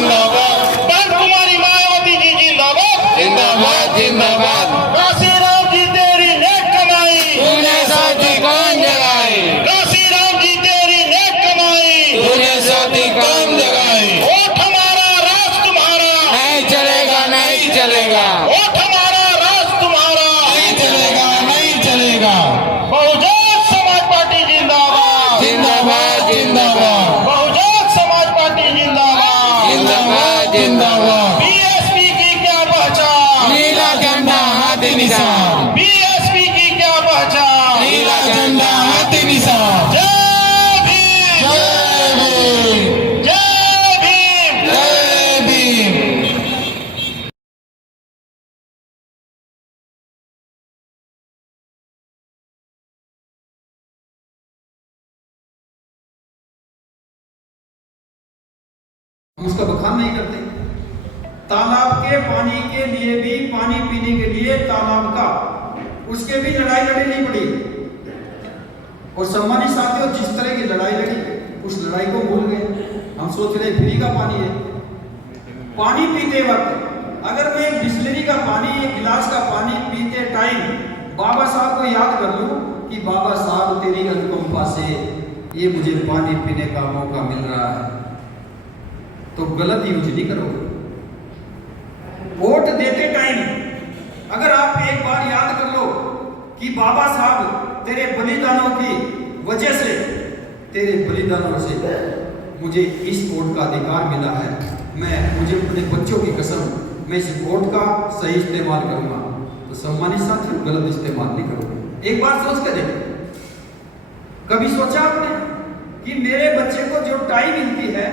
जिंदाबाद, पर कुमारी मायावती जी जिंदाबाद, जिंदाबाद जिंदाबाद। काशी राम जी तेरी नेक कमाई, तूने साथी कौन जगाई, काशी राम जी तेरी नेक कमाई, तूने साथी कौन जगाई। वोट हमारा राज तुम्हारा, नहीं चलेगा नहीं चलेगा, वोट हमारा राज तुम्हारा, नहीं चलेगा नहीं चलेगा। बहुजन समाज पार्टी जिंदाबाद, जिंदाबाद जिंदाबाद, बहुजन समाज पार्टी जिंदाबाद, जिंदाबाद जिंदाबाद। बीएसपी की क्या पहचान, नीला झंडा हाथी निशान, बीएसपी की क्या पहचान, नीला झंडा हाथी निशान। जय भीम, जय भीम, जय भीम। जय भीम। हम उसका बखान नहीं करते। तालाब के पानी के लिए भी, पानी पीने के लिए तालाब का, उसके भी लड़ाई लड़नी पड़ी। और सम्मानित साथियों, जिस तरह की लड़ाई लड़ी उस लड़ाई को भूल गए। हम सोच रहे फ्री का पानी है। पानी पीते वक्त अगर मैं बिस्लरी का पानी, एक गिलास का पानी पीते टाइम बाबा साहब को याद कर लूं कि बाबा साहब तेरी अनुकंपा से ये मुझे पानी पीने का मौका मिल रहा है, तो गलत यूज नहीं करोगे। वोट देते टाइम अगर आप एक बार याद कर लो कि बाबा साहब तेरे बलिदानों की वजह से, तेरे बलिदानों से मुझे इस वोट का अधिकार मिला है, मुझे अपने बच्चों की कसम मैं इस वोट का सही इस्तेमाल करूंगा, तो सम्मानित साथियों गलत इस्तेमाल नहीं करोगे। एक बार सोच कर देखो, कभी सोचा आपने कि मेरे बच्चे को जो टाई मिलती है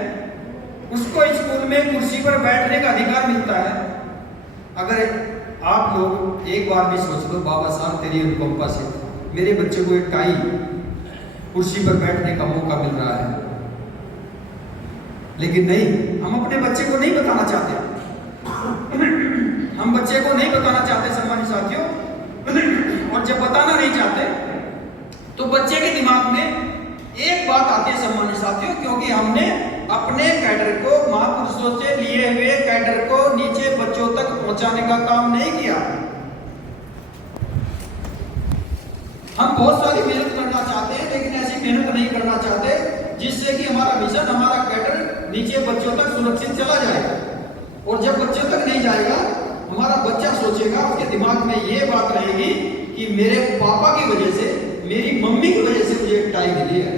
उसको स्कूल में कुर्सी पर बैठने का अधिकार मिलता है? अगर आप लोग एक बार भी सोच लो, बाबा साहब तेरी अनुकंपा से मेरे बच्चे को एक टाई, कुर्सी पर बैठने का मौका मिल रहा है, लेकिन नहीं, हम अपने बच्चे को नहीं बताना चाहते। हम बच्चे को नहीं बताना चाहते सम्मानित साथियों। और जब बताना नहीं चाहते तो बच्चे के दिमाग में एक बात आती है सम्मानित साथियों, क्योंकि हमने अपने कैडर को, महापुरुषों से लिए हुए कैडर को नीचे बच्चों तक पहुंचाने का काम नहीं किया। हम बहुत सारी मेहनत करना चाहते हैं, लेकिन ऐसी मेहनत नहीं करना चाहते जिससे कि हमारा मिशन, हमारा कैडर नीचे बच्चों तक सुरक्षित चला जाए। और जब बच्चों तक नहीं जाएगा, हमारा बच्चा सोचेगा, उसके दिमाग में ये बात रहेगी कि मेरे पापा की वजह से, मेरी मम्मी की वजह से मुझे टाई मिली है,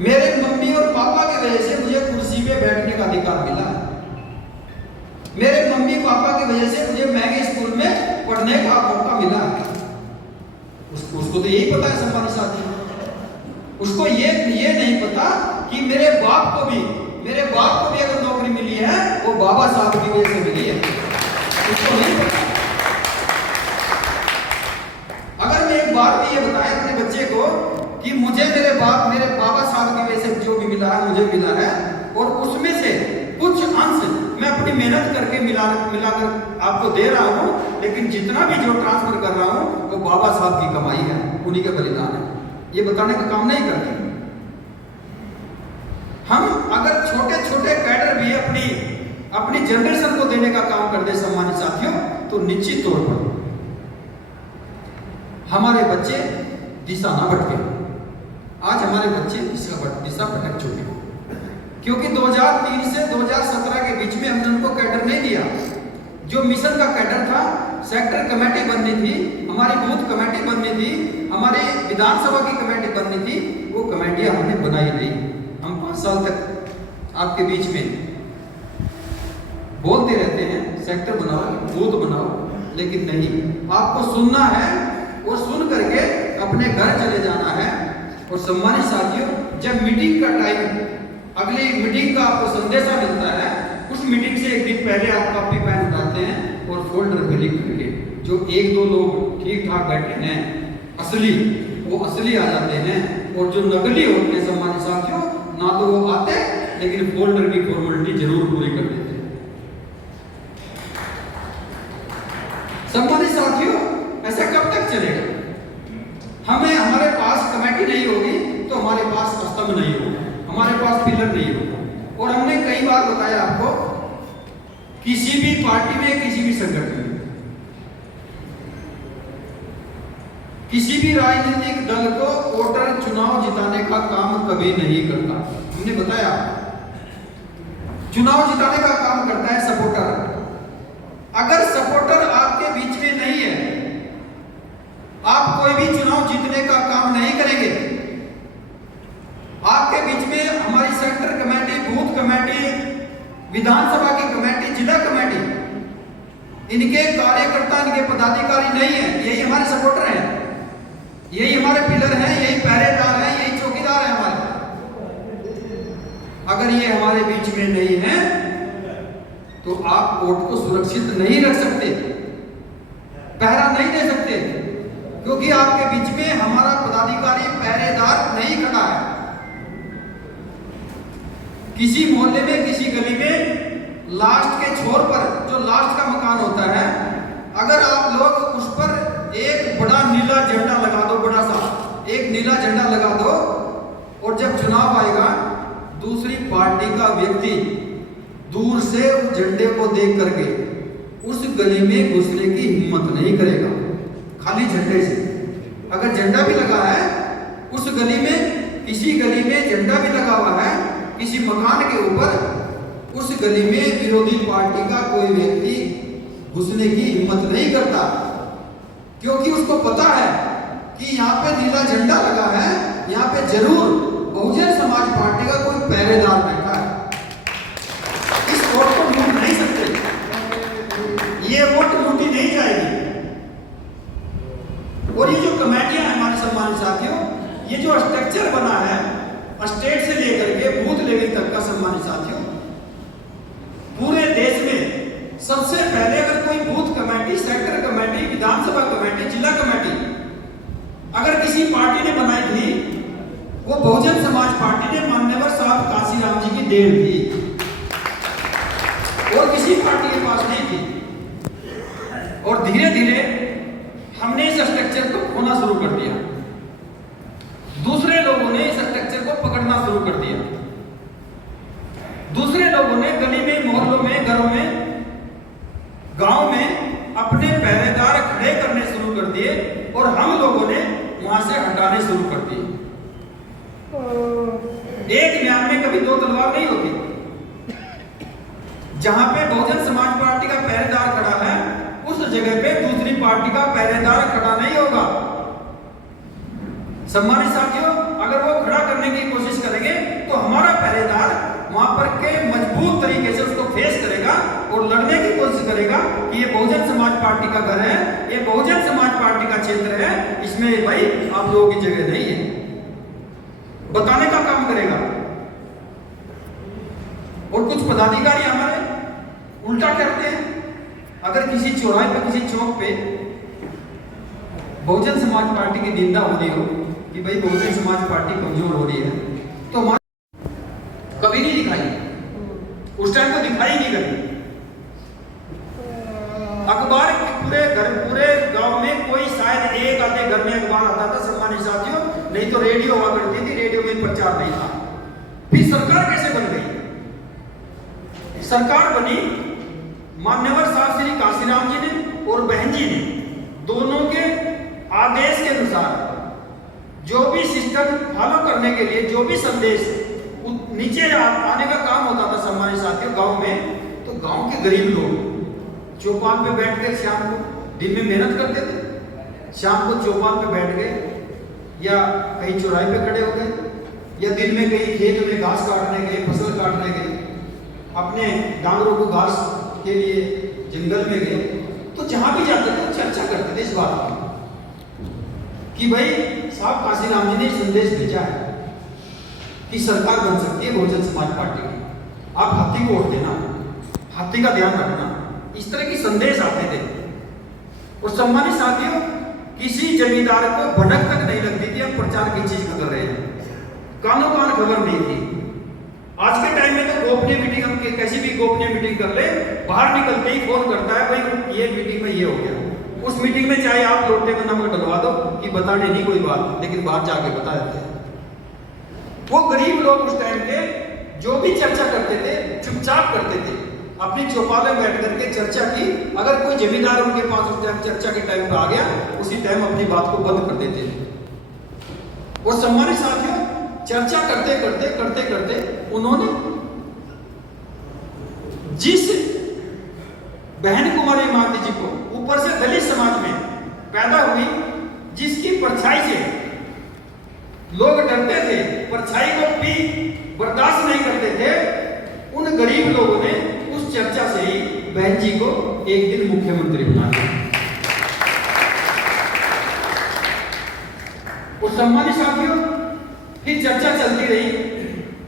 मेरे मम्मी और पापा की वजह से मुझे कुर्सी पे बैठने का अधिकार मिला है, मेरे मम्मी पापा की वजह से मुझे महंगे स्कूल में पढ़ने का मौका मिला है। उसको तो यही पता है सम्मानित साथी, उसको ये नहीं पता कि मेरे बाप को भी अगर नौकरी मिली है वो बाबा साहब की वजह से मिली है, उसको नहीं पता। अगर मैं एक बार भी ये बताया अपने बच्चे को कि मुझे मेरे बाबा साहब की वजह से जो भी मिला है मुझे मिला है, और उसमें से कुछ अंश मैं अपनी मेहनत करके मिलाकर आपको दे रहा हूं, लेकिन जितना भी जो ट्रांसफर कर रहा हूं वो बाबा साहब की कमाई है, उन्हीं के बलिदान है, ये बताने का काम नहीं करते। हम अगर छोटे छोटे कैडर भी अपनी जनरेशन को देने का काम कर दे सम्मानित साथियों, तो निश्चित तौर पर हमारे बच्चे दिशा ना भटके। आज हमारे बच्चे दिशा भटक चुके हैं, क्योंकि 2003 से 2017 के बीच में हमने उनको कैडर नहीं दिया। जो मिशन का कैडर था, सेक्टर कमेटी बननी थी, हमारी बूथ कमेटी बननी थी, हमारी विधानसभा की कमेटी बननी थी, वो कमेटियां हमने बनाई नहीं। हम 5 साल तक आपके बीच में बोलते रहते हैं सेक्टर बनाओ, बूथ बनाओ, लेकिन नहीं, आपको सुनना है और सुन करके अपने घर चले जाना है। और सम्मानित साथियों, जब मीटिंग का टाइम, अगली मीटिंग का आपको संदेशा मिलता है, उस मीटिंग से एक दिन पहले आप कॉपी पेन उठाते हैं और फोल्डर पे लिख करके जो 1-2 लोग ठीक ठाक बैठे हैं असली, वो असली आ जाते हैं, और जो नकली होते हैं सम्मानित साथियों, ना तो वो आते लेकिन फोल्डर की फॉर्मेलिटी जरूर पूरी कर देते हैं। सम्मानित साथियों, ऐसा कब तक चलेगा? हमारे पास कमेटी नहीं होगी तो हमारे पास स्तंभ नहीं होगा, हमारे पास पिलर नहीं होगा। और हमने कई बार बताया आपको, किसी भी पार्टी में, किसी भी संगठन में, किसी भी राजनीतिक दल को वोटर चुनाव जिताने का काम कभी नहीं करता। हमने बताया चुनाव जिताने का काम करता है सपोर्टर। अगर सपोर्टर आपके बीच में नहीं है, आप कोई भी चुनाव जीतने का काम नहीं करेंगे। आपके बीच में हमारी सेक्टर कमेटी, बूथ कमेटी, विधानसभा की कमेटी, जिला कमेटी, इनके कार्यकर्ता, इनके पदाधिकारी नहीं है। यही हमारे सपोर्टर हैं, यही हमारे पिलर हैं, यही पहरेदार हैं, यही चौकीदार हैं हमारे। अगर ये हमारे बीच में नहीं है तो आप वोट को सुरक्षित नहीं रख सकते, पहरा नहीं दे सकते, क्योंकि आपके बीच में हमारा पदाधिकारी, पहरेदार नहीं खड़ा है। किसी मोहल्ले में, किसी गली में लास्ट के छोर पर जो लास्ट का मकान होता है, अगर आप लोग उस पर एक बड़ा नीला झंडा लगा दो, बड़ा सा एक नीला झंडा लगा दो, और जब चुनाव आएगा दूसरी पार्टी का व्यक्ति दूर से उस झंडे को देख करके उस गली में घुसने की हिम्मत नहीं करेगा, खाली झंडे से। अगर झंडा भी लगा है उस गली में, किसी गली में झंडा भी लगा हुआ है किसी मकान के ऊपर, उस गली में विरोधी पार्टी का कोई व्यक्ति घुसने की हिम्मत नहीं करता, क्योंकि उसको पता है कि यहाँ पे नीला झंडा लगा है, यहाँ पे जरूर बहुजन समाज पार्टी का कोई पहरेदार बैठा है। इस वोट को लूट नहीं सकते, ये वोट लूटी नहीं जाएगी। और ये जो कमेटियां हैं हमारे सम्मानित साथियों, ये जो स्ट्रक्चर बना है स्टेट से लेकर के बूथ लेवल तक का, सम्मानित साथियों, पूरे देश में सबसे पहले अगर कोई बूथ कमेटी, सेक्टर कमेटी, विधानसभा कमेटी, जिला कमेटी अगर किसी पार्टी ने बनाई थी, वो बहुजन समाज पार्टी ने मान्यवर साहब काशीराम जी की देन थी, और किसी पार्टी के पास नहीं थी। और धीरे धीरे हमने इस स्ट्रक्चर को खोना शुरू कर दिया, दूसरे लोगों ने इस स्ट्रक्चर को पकड़ना शुरू कर दिया, दूसरे लोगों ने गली में, मोहल्लों में, घरों में, गांव में अपने पहरेदार खड़े करने शुरू कर दिए, और हम लोगों ने वहां से हटाने शुरू कर दिए। एक म्यान में कभी दो तलवार नहीं होती। जहां पे बहुजन समाज पार्टी का पहरेदार खड़ा है, उस जगह पे दूसरी पार्टी का पहरेदार खड़ा नहीं होगा। सम्मानित साथियों, अगर वो खड़ा करने की कोशिश करेंगे तो हमारा पहरेदार वहां पर के मजबूत तरीके से उसको फेस करेगा और लड़ने की कोशिश करेगा कि ये बहुजन समाज पार्टी का घर है, ये बहुजन समाज पार्टी का क्षेत्र है, इसमें भाई आप लोगों की जगह नहीं है, बताने का काम करेगा। और कुछ पदाधिकारी हमारे उल्टा करते हैं। अगर किसी चौराहे पे, किसी चौक पे बहुजन समाज पार्टी की निंदा हो रही हो कि भाई बहुजन समाज पार्टी कमजोर हो रही है, तो हमारे कभी नहीं दिखाई, उस टाइम तो दिखाई नहीं कभी। अखबार पूरे घर, पूरे गांव में कोई शायद एक आधे घर में अखबार आता था, सम्मानित साथियों, नहीं तो रेडियो हुआ करती थी, रेडियो में प्रचार नहीं था। फिर सरकार कैसे बन गई? सरकार बनी मान्यवर साहब श्री काशीराम जी ने और बहन जी ने, दोनों के आदेश के अनुसार जो भी सिस्टम फॉलो करने के लिए, जो भी संदेश नीचे आने का काम होता था, सम्मानित साथियों, गांव में, तो गांव के गरीब लोग चौपाल पे बैठ गए, शाम को, दिन में मेहनत करते थे, शाम को चौपाल पे बैठ गए या कहीं चौराहे पे खड़े हो गए, या दिन में कहीं खेत में घास काटने गए, फसल काटने गए, अपने डांगरों को घास के लिए जंगल में गए, तो जहां भी जाते थे चर्चा करते थे इस बात की कि भाई साहब काशीराम जी ने संदेश भेजा है कि सरकार बन सकती है बहुजन समाज पार्टी की, आप हाथी को वोट देना, हाथी का ध्यान रखना, इस तरह की संदेश आते थे। और सम्मानित साथियों, किसी जमींदार को भनक तक नहीं लगती थी हम प्रचार की चीज कर रहे हैं, कानों कान खबर नहीं थी। आज के टाइम में तो गोपनीय मीटिंग, हम कैसी भी गोपनीय मीटिंग कर ले, बाहर निकलते ही फोन करता है भाई ये मीटिंग में ये हो गया, उस मीटिंग में चाहे आप लोटे में नमक डलवा दो कि बताने नहीं कोई बात, लेकिन बाहर जाके बता देते हैं। वो गरीब लोग उस टाइम के जो भी चर्चा करते थे चुपचाप करते थे, अपनी चौपाल में बैठ करके चर्चा की। अगर कोई जमींदार उनके पास उस टाइम चर्चा के टाइम पर आ गया, उसी टाइम अपनी बात को बंद कर देते थे। और सम्मानित साथियों, चर्चा करते करते करते करते उन्होंने जिस बहन कुमारी माता जी को ऊपर से दलित समाज में पैदा हुई, जिसकी परछाई से लोग डरते थे, परछाई को भी बर्दाश्त नहीं करते थे, उन गरीब लोगों ने उस चर्चा से ही बहन जी को एक दिन मुख्यमंत्री बना दिया। और सम्मानित साथियों, फिर चर्चा चलती रही।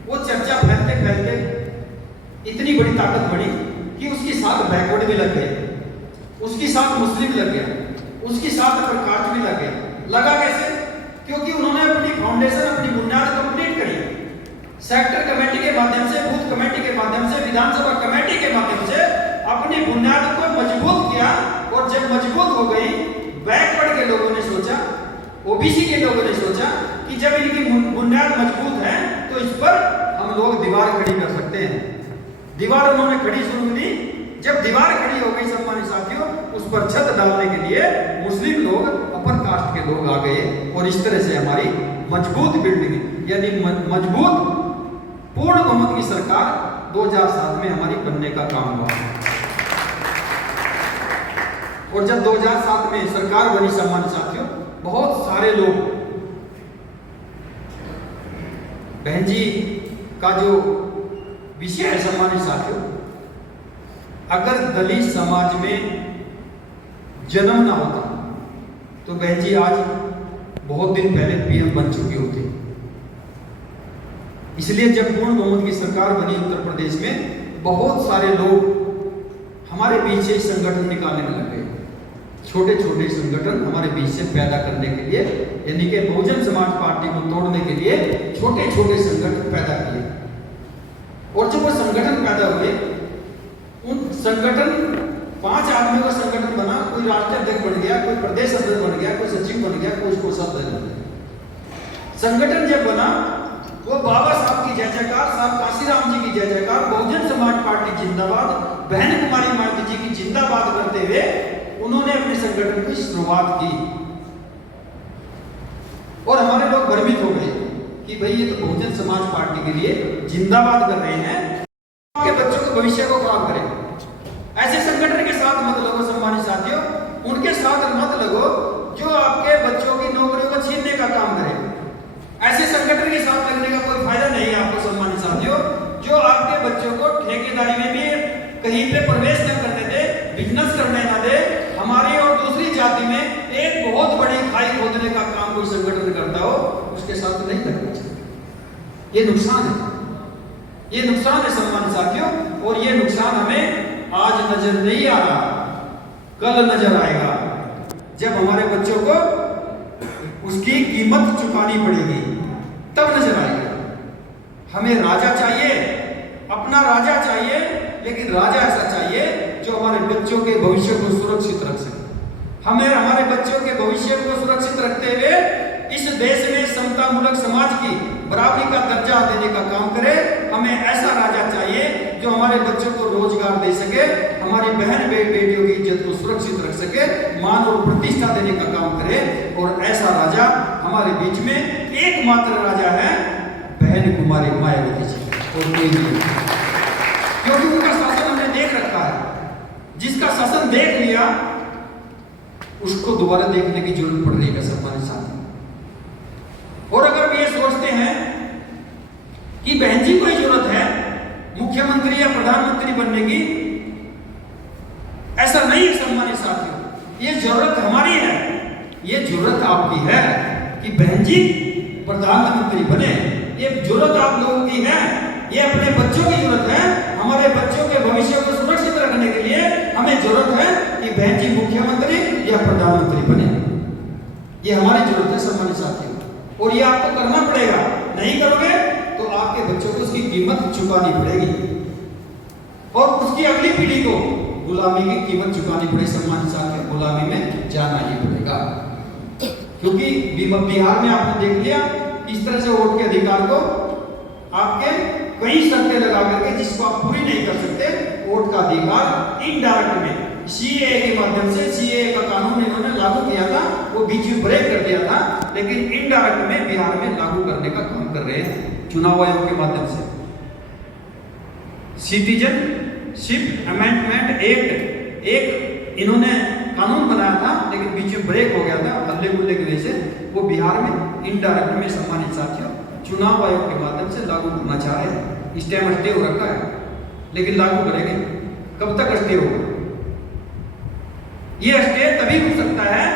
वो चर्चा फैलते फैलते इतनी बड़ी ताकत बढ़ी कि उसके साथ बैकवर्ड भी लग गए, उसके साथ मुस्लिम लग गया, उसके साथ प्रकाश भी लग गया। लगा कैसे? क्योंकि उन्होंने अपनी फाउंडेशन, अपनी बुनियाद कंप्लीट करी। सेक्टर कमेटी के माध्यम से, बूथ कमेटी के माध्यम से, विधानसभा कमेटी के माध्यम से अपनी बुनियाद को मजबूत किया। और जब मजबूत हो गई, बैकवर्ड के लोगों ने सोचा, ओबीसी के लोगों ने सोचा कि जब इनकी बुनियाद मजबूत है तो इस पर हम लोग दीवार खड़ी कर सकते हैं। दीवार उन्होंने खड़ी शुरू की। जब दीवार खड़ी हो गई सम्मानित साथियों, उस पर छत डालने के लिए मुस्लिम लोग, अपर कास्ट के लोग आ गए। और इस तरह से हमारी मजबूत बिल्डिंग, यानी मजबूत पूर्ण बहुमत की सरकार 2007 में हमारी बनने का काम हुआ। और जब 2007 में सरकार बनी सम्मानित साथियों, बहुत सारे लोग बहन जी का जो विषय है सम्मानित साथियों, अगर दलित समाज में जन्म ना होता तो बहन जी आज बहुत दिन पहले पीएम बन चुकी होती। इसलिए जब पूर्ण बहुमत की सरकार बनी उत्तर प्रदेश में, बहुत सारे लोग हमारे बीच से संगठन निकालने में लग गए। छोटे छोटे संगठन हमारे बीच से पैदा करने के लिए, यानी कि बहुजन समाज पार्टी को तोड़ने के लिए छोटे छोटे संगठन पैदा किए। और जब वो संगठन पैदा हुए, उन संगठन 5 आदमियों का संगठन बना। कोई राष्ट्रीय अध्यक्ष बन गया, कोई प्रदेश अध्यक्ष बन गया, कोई सचिव बन गया, कोई कोषाध्यक्ष बन गया। संगठन जब बना, वो बाबा साहब की जय जयकार, साहब काशीराम जी की जय जयकार, बहुजन समाज पार्टी जिंदाबाद, बहन कुमारी माता जी की जिंदाबाद करते हुए उन्होंने अपने संगठन की शुरुआत की। और हमारे लोग भ्रमित हो गए कि भाई ये तो बहुजन समाज पार्टी के लिए जिंदाबाद कर रहे हैं, आपके बच्चों के भविष्य को खराब करें। ऐसे संगठन के साथ मत लगो सम्मानित साथियों, उनके साथ मत लगो जो आपके बच्चों की नौकरियों को छीनने का काम करे। ऐसे संगठन के साथ लगने का कोई फायदा नहीं है आपको सम्मानित साथियों, जो आपके बच्चों को ठेकेदारी में भी कहीं पे प्रवेश न करने दे, बिजनेस करने ना दे। हमारी और दूसरी जाति में एक बहुत बड़ी खाई खोदने का काम कोई संगठन करता हो, उसके साथ नहीं लगना चाहिए। ये नुकसान है, ये नुकसान है सम्मानित साथियों। और ये नुकसान हमें आज नजर नहीं आ रहा, कल नजर आएगा, जब हमारे बच्चों को उसकी कीमत चुकानी पड़ेगी, तब नजर आएगा। हमें राजा चाहिए, अपना राजा चाहिए, लेकिन राजा ऐसा चाहिए जो हमारे बच्चों के भविष्य को सुरक्षित रख सके। हमें हमारे बच्चों के भविष्य को सुरक्षित रखते हुए इस देश में समतामूलक समाज की बराबरी का दर्जा देने का काम करे। हमें ऐसा राजा चाहिए जो हमारे बच्चों को रोजगार दे सके, हमारी बहन बेटियों की इज्जत को सुरक्षित रख सके, मान और प्रतिष्ठा देने का काम करे। और ऐसा राजा हमारे बीच में एकमात्र राजा है बहन कुमारी मायावती जी, और कोई नहीं, क्योंकि उनका शासन हमने देख रखा है। जिसका शासन देख लिया उसको दोबारा देखने की जरूरत पड़ रही है सम्मानित साथी। और अगर ये सोचते हैं कि बहन जी को ही जरूरत है मुख्यमंत्री या प्रधानमंत्री बनने की, ऐसा नहीं है सम्मानित साथियों। ये जरूरत हमारी है, ये जरूरत आपकी है कि बहन जी प्रधानमंत्री बने। ये जरूरत आप लोगों की है, ये अपने बच्चों की जरूरत है। हमारे बच्चों के भविष्य को सुरक्षित रखने के लिए हमें जरूरत है कि बहन जी मुख्यमंत्री या प्रधानमंत्री बने। ये हमारी जरूरत है सम्मानित साथियों, और ये आपको करना पड़ेगा। नहीं करोगे तो आपके बच्चों को उसकी कीमत चुकानी पड़ेगी, और उसकी अगली पीढ़ी को गुलामी की कीमत चुकानी पड़ेगी सम्मानित साथियों। गुलामी में जाना ही पड़ेगा, क्योंकि बिहार में आपने देख लिया इस तरह से वोट के अधिकार को आपके कई शर्तें लगा करके जिसको आप पूरी नहीं कर सकते, वोट का अधिकार इनडायरेक्ट में सीए के माध्यम से, सीए का कानून इन्होंने लागू किया था, वो बीच में ब्रेक कर दिया था, लेकिन इनडायरेक्ट में बिहार में लागू करने का काम कर रहे हैं चुनाव आयोग के माध्यम से। सिटीजनशिप अमेंडमेंट एक्ट एक इन्होंने कानून बनाया था, लेकिन बीच में ब्रेक हो गया था हल्ले गुल्ले की वजह से, वो बिहार में इनडायरेक्ट में सम्मानित साथियों चुनाव आयोग के माध्यम से लागू करना चाह रहे हैं। इस टाइम स्टे हो रखा है, लेकिन लागू करेंगे। कब तक स्टे होगा? ये स्टे तभी हो सकता है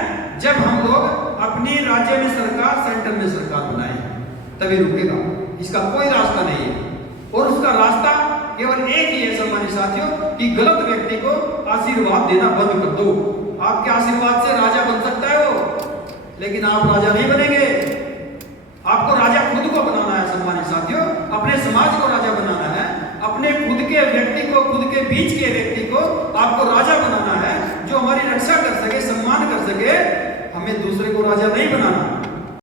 जब हम लोग अपनी राज्य में सरकार, सेंटर में सरकार बनाए, तभी रुकेगा। इसका कोई रास्ता नहीं है, और उसका रास्ता केवल एक ही है सम्मानित साथियों, कि गलत व्यक्ति को आशीर्वाद देना बंद कर दो। आपके आशीर्वाद से राजा बन सकता है वो, लेकिन आप राजा नहीं बनेंगे। आपको राजा खुद को बनाना है सम्मानित साथियों, अपने समाज को राजा बनाना है, अपने खुद के व्यक्ति को, खुद के बीच के व्यक्ति को आपको राजा बनाना है, जो हमारी रक्षा कर सके, सम्मान कर सके। हमें दूसरे को राजा नहीं बनाना।